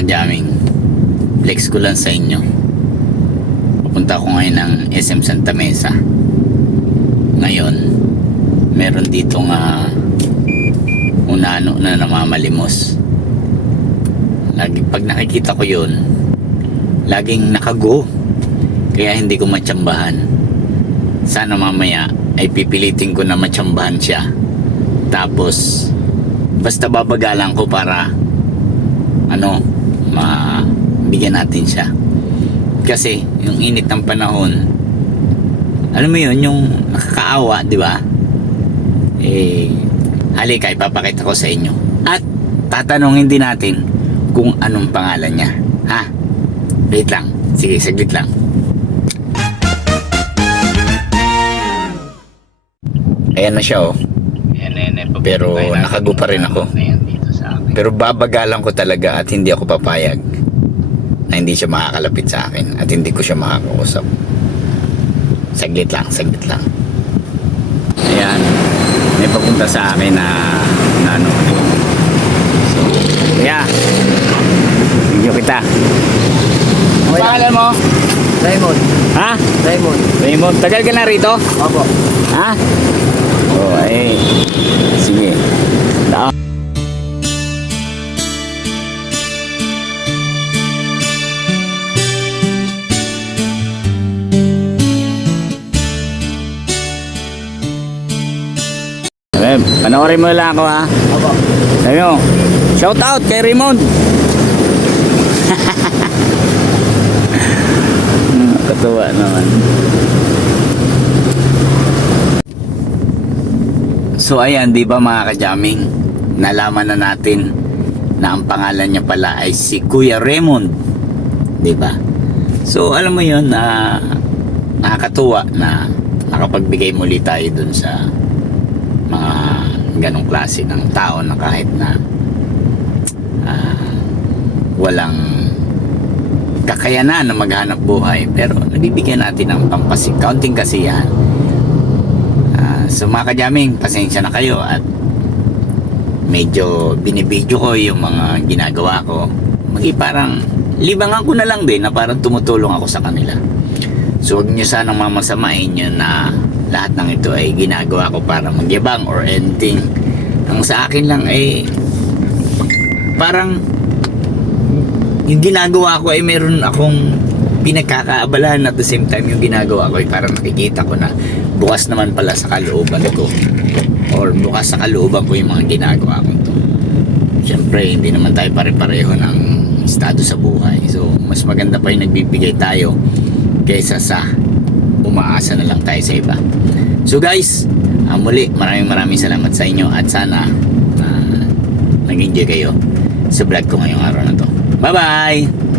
mga kajaming flex ko lang sa inyo. Pupunta ako ngayon ng SM Santa Mesa. Ngayon meron dito nga unano na namamalimos. Lagi pag nakikita ko yun laging nakago. Kaya hindi ko matsambahan. Sana mamaya ay pipilitin ko na matsambahan siya. Tapos basta babagalan ko para ano mabigyan natin siya. Kasi yung init ng panahon alam mo yun yung nakakaawa di ba? Eh halika ipapakita ko sa inyo. At tatanungin din natin kung anong pangalan niya. Ha? Wait lang. Sige saglit lang. Ayan na siya oh. Pero nakago pa rin ako pero babagalan ko talaga at hindi ako papayag na hindi siya makakalapit sa akin at hindi ko siya makakausap. Saglit lang, saglit lang. Ayan, may papunta sa akin na, na ano. So, kaya, video kita. Ano pangalan mo? Raymond. Ha? Raymond. Raymond, tagal ka na rito? Opo. Ha? Oh, eh. Sige. Panoorin mo lang ako ha. Opo. Mo, shout out kay Raymond. Katuwa naman. So ayan, di ba mga kajaming, nalaman na natin na ang pangalan niya pala ay si Kuya Raymond. Di ba? So alam mo yun, na nakakatuwa na nakapagbigay muli tayo dun sa mga ganong klase ng tao na kahit na ah, walang kakayanan na maghanap buhay pero nabibigyan natin ng pampasik kaunting kasiyahan. Ah, so mga kajaming pasensya na kayo at medyo binibidyo ko yung mga ginagawa ko. Magi parang libangan ko na lang din na parang tumutulong ako sa kanila. So huwag nyo sanang mamasamain yun na lahat ng ito ay ginagawa ko para magyabang or anything ang sa akin lang ay parang yung ginagawa ko ay meron akong pinagkakaabalahan at the same time yung ginagawa ko ay parang nakikita ko na bukas naman pala sa kalooban ko. Or bukas sa kalooban ko yung mga ginagawa ko to. Syempre hindi naman tayo pare-pareho ng estado sa buhay. So mas maganda pa yung nagbibigay tayo kaysa sa umaasa na lang tayo sa iba. So guys ah, muli maraming maraming salamat sa inyo at sana ah, nag-enjoy kayo sa vlog ko ngayong araw na to. Bye bye